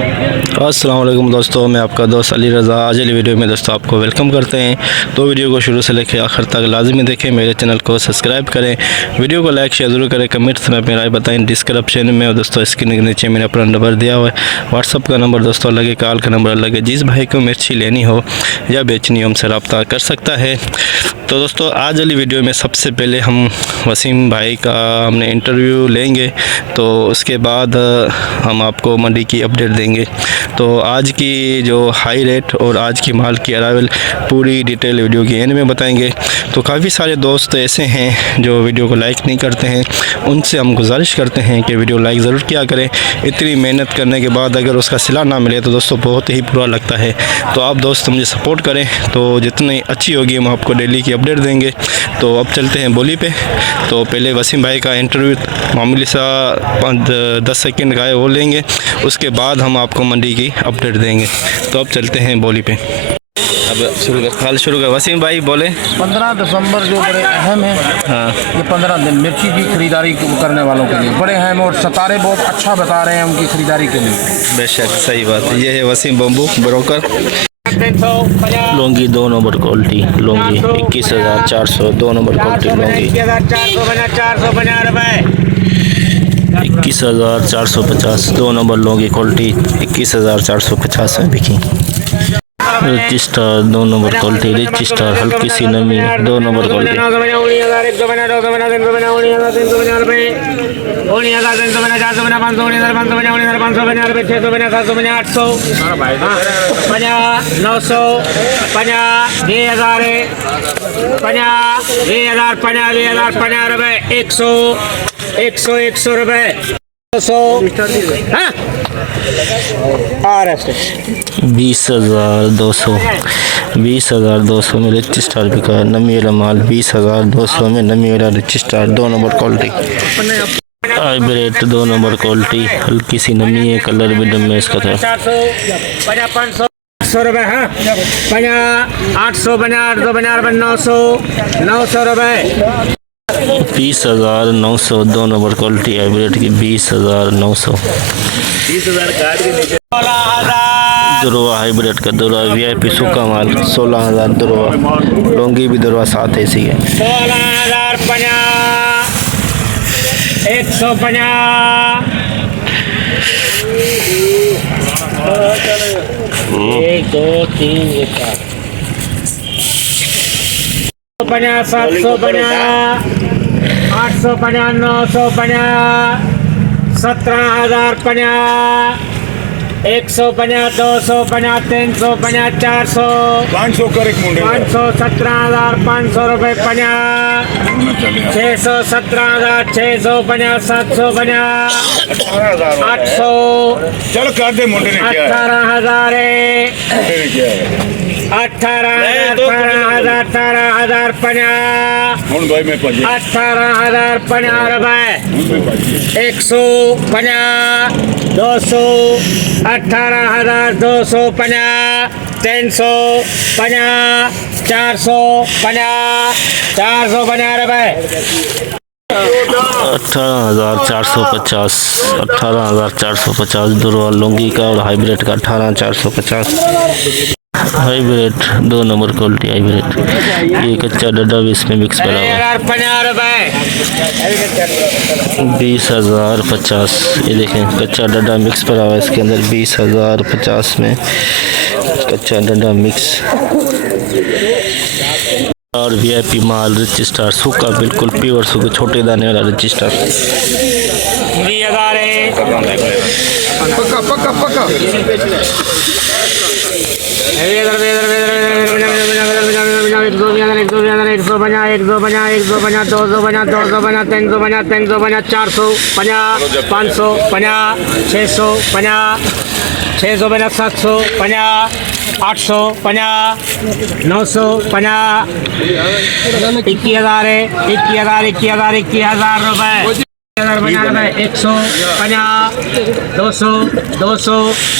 अस्सलाम वालेकुम दोस्तों, मैं आपका दोस्त अली रज़ा। आज वाली वीडियो में दोस्तों आपको वेलकम करते हैं। तो वीडियो को शुरू से लेकर आखिर तक लाजमी देखें, मेरे चैनल को सब्सक्राइब करें, वीडियो को लाइक शेयर ज़रूर करें, कमेंट्स में अपनी राय बताएं। डिस्क्रिप्शन में दोस्तों स्क्रीन के नीचे मैंने अपना नंबर दिया हुआ है, व्हाट्सअप का नंबर दोस्तों अलग है, कॉल का नंबर अलग है। जिस भाई को मिर्ची लेनी हो या बेचनी हो हमसे रब्ता कर सकता है। तो दोस्तों आज वाली वीडियो में सबसे पहले हम वसीम भाई का हमने इंटरव्यू लेंगे, तो उसके बाद हम आपको मंडी की अपडेट देंगे। तो आज की जो हाई रेट और आज की माल की अरावल पूरी डिटेल वीडियो की एंड में बताएंगे। तो काफ़ी सारे दोस्त ऐसे हैं जो वीडियो को लाइक नहीं करते हैं, उनसे हम गुजारिश करते हैं कि वीडियो लाइक ज़रूर किया करें। इतनी मेहनत करने के बाद अगर उसका सिला ना मिले तो दोस्तों बहुत ही बुरा लगता है। तो आप दोस्त मुझे सपोर्ट करें, तो जितनी अच्छी होगी हम आपको डेली की अपडेट देंगे। तो अब चलते हैं बोली पे। तो पहले वसीम भाई का इंटरव्यू मामूली सा 10 सेकंड का है, वो लेंगे, उसके बाद हम आपको मंडी की अपडेट देंगे। तो अब चलते हैं बोली पे। अब शुरू कर वसीम भाई बोले। 15 दिसंबर जो बड़े अहम है। हाँ, ये 15 दिन मिर्ची की खरीदारी करने वालों के लिए बड़े अहम, और सितारे बहुत अच्छा बता रहे हैं उनकी खरीदारी के लिए। बेशक सही बात। ये है वसीम बम्बू ब्रोकर। लौंगी 2 नंबर क्वालिटी, लौंगी 21,400, 2 नंबर क्वालिटी लौंगी 21,450, 2 नंबर लौंगी क्वालिटी 21,450 में बिकी। रजिस्टर 2 नंबर क्वालिटी, रजिस्टर हल्की सी नमी 2 नंबर क्वालिटी। ₹100 20,200 में रजिस्टर बिका है। नमी वाला माल 20,200 में, नमी वाला register 2 number quality. Hybrid 2 number quality, हल्की सी नमी है, कलर भी डम में इसका था। 800 रुपये, हाँ 800 900 रुपये। 20,900, 2 नंबर क्वालिटी हाइब्रिड की 20,900। दुरवा हाइब्रिड का दुरवा VIP सूखा माल 16,000 दुरवा, लौंगी भी दुरवा साथ ऐसी है। 16,050, 1 2 3 4 750, 850, 950, 17,050, 150, 250, 350, 400, 500 17,500 रुपये 50, 600 17,650, 750, 800, चलो कर दे मुंडे ने क्या 18,000 18,050, 18,050 रुपये 150, 200, 18,250, 350, 450, 450 रुपये। 18,450, 18,450 दुरवा लौंगी का और हाइब्रिड का 18,450। हाइब्रिड 2 नंबर क्वालिटी हाइब्रिड, ये कच्चा डड्डा भी इसमें मिक्स करा हुआ। 20,050, ये देखें कच्चा डड्डा मिक्स करा हुआ है इसके अंदर। 20,050 में कच्चा डड्डा मिक्स और VIP माल रजिस्टर सूखा, बिल्कुल प्योर सूखा, छोटे दाने वाला रजिस्टर। 20,000 पक्का पक्का पक्का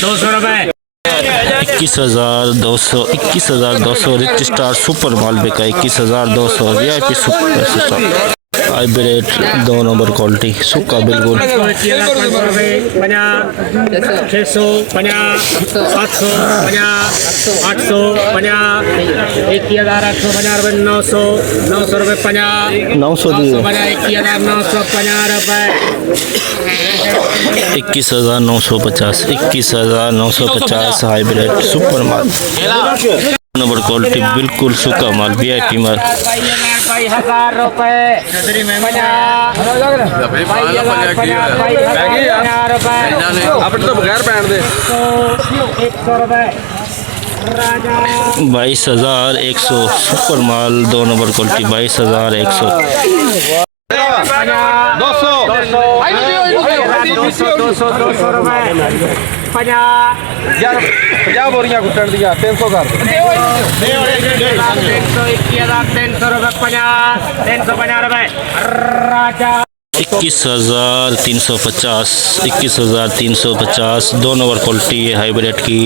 200 रुपये। 21,200 रजिस्टर सुपर माल बिका 21,200 VIP super. Hybrid 2 number quality सूखा बिल्कुल 600 800 रुपये 900 दिए 21,950 21,950 हाइब्रिड सुपर माल नंबर क्वालिटी बिल्कुल सूखा माल VIP माल 1000 रुपये 22,100 सुपर माल 2 नंबर क्वालिटी 22,100 बोरियां कुटन दिया 300 कर 21,350 21,350 2 नंबर क्वालिटी है हाइब्रिड की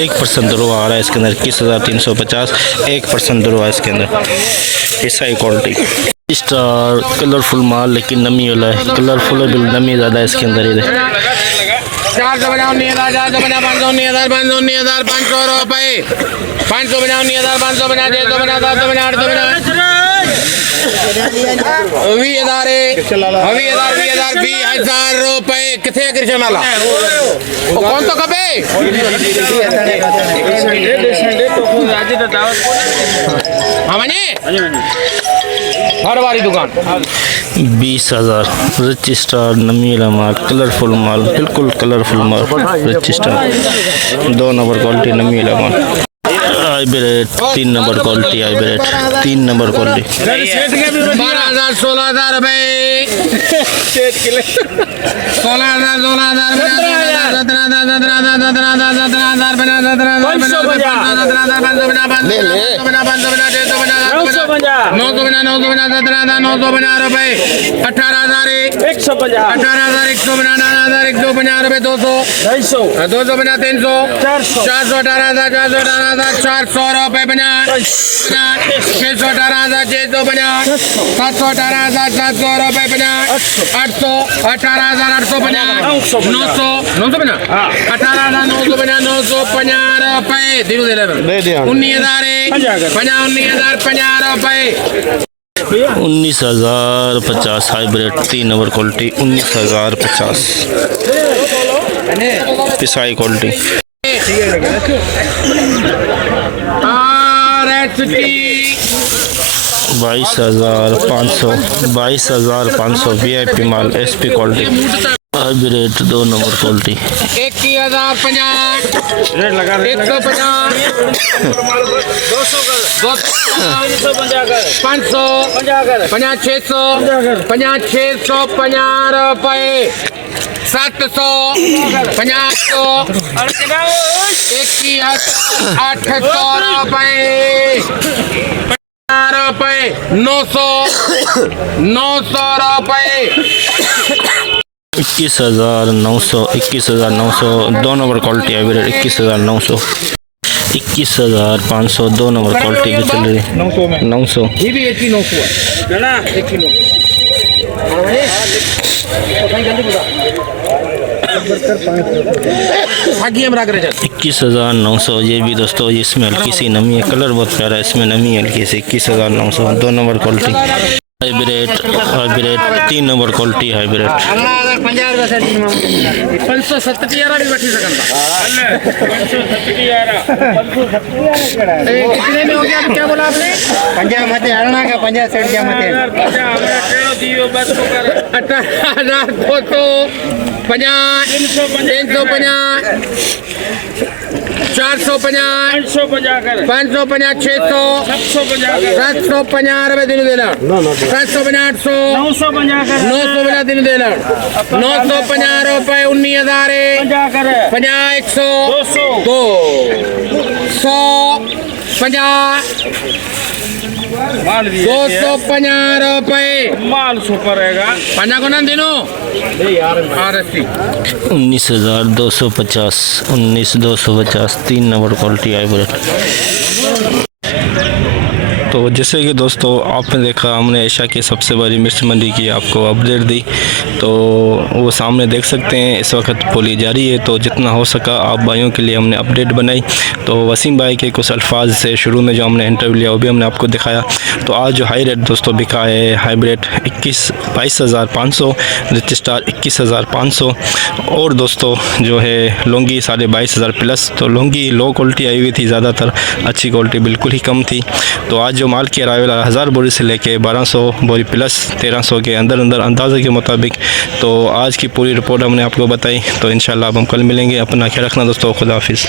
1% रो आ रहा है इसके अंदर 21,350 1% रो है इसके अंदर ऐसा ही क्वालिटी स्टार कलरफुल माल लेकिन नमी वाला है कलरफुल है बिल नमी ज़्यादा है इसके अंदर इधर 400 बनाओ 9,000 400 बना 500 9,000 500 500 रुपए 500 बनाओ 9,000 500 बना 600 बना 700 बना 800 बना 20,000 रुपए किथे कृष्ण वाला कौन तो कपे हाँ मने हर वाली दुकान 20,000 रिच स्टार नमी वाला माल कलरफुल माल बिल्कुल कलरफुल माल रिच स्टार 2 नंबर क्वालिटी नमी वाला माल hybrid 3 number quality hybrid 3 number quality 12,000 16,000 रुपए 400 रुपए बना 600 18,000 बना 700 18,000 रुपए बना 800 18,800 बना 900 बना 18,900 बना 950 रुपए धीरे धीरे 19,050 रुपए 19,050 हाइब्रिड 3 नंबर क्वालिटी 19,050 पिसाई क्वालिटी RST 22,500 VIP माल SP quality hybrid 2 number quality 21,050 rate लगा 150 500 50 600 रुपए 700 500 800 रुपए 900 रुपए 21,900 2 number quality hybrid 21,900 21,500 2 number quality की चल रही 900 ये भी 900 है ना 900 21,900 ये भी दोस्तों इसमें हल्की सी नमी है कलर बहुत प्यारा है इसमें नमी है हल्की सी 21,900 2 number quality hybrid 3 number quality hybrid 570 यार भी बैठी सकता कितने में हो गया क्या बोला आपने पंजा मते हरना का पंजा सेट क्या मते 18,250 350 450 550 600 750 रुपए दिन देना 750 800 950 दिन देना 950 रुपए 19,000 50 100 200 250 रुपए माल सुपर रहेगा पंजा को ना दिनो 19,250 19,250 3 नंबर क्वालिटी हाइब्रिड तो जैसे कि दोस्तों आपने देखा, हमने एशिया की सबसे बड़ी मिर्च मंडी की आपको अपडेट दी, तो वो सामने देख सकते हैं इस वक्त पोली जारी है। तो जितना हो सका आप भाइयों के लिए हमने अपडेट बनाई। तो वसीम भाई के कुछ अल्फाज से शुरू में जो हमने इंटरव्यू लिया वो भी हमने आपको दिखाया। तो आज जो हाई रेट दोस्तों बिका है, हाइब्रिड 22,500, रिच स्टार 21,500 और दोस्तों जो है लौंगी 22,500 प्लस। तो लौंगी लो क्वालिटी आई हुई थी, ज़्यादातर अच्छी क्वालिटी बिल्कुल ही कम थी। तो आज जो माल की अराइवल 1000 बोरी से लेके 1200 बोरी प्लस 1300 के अंदर अंदाजे के मुताबिक। तो आज की पूरी रिपोर्ट हमने आपको बताई। तो इंशाल्लाह अब हम कल मिलेंगे। अपना ख्याल रखना दोस्तों, खुदा हाफिज़।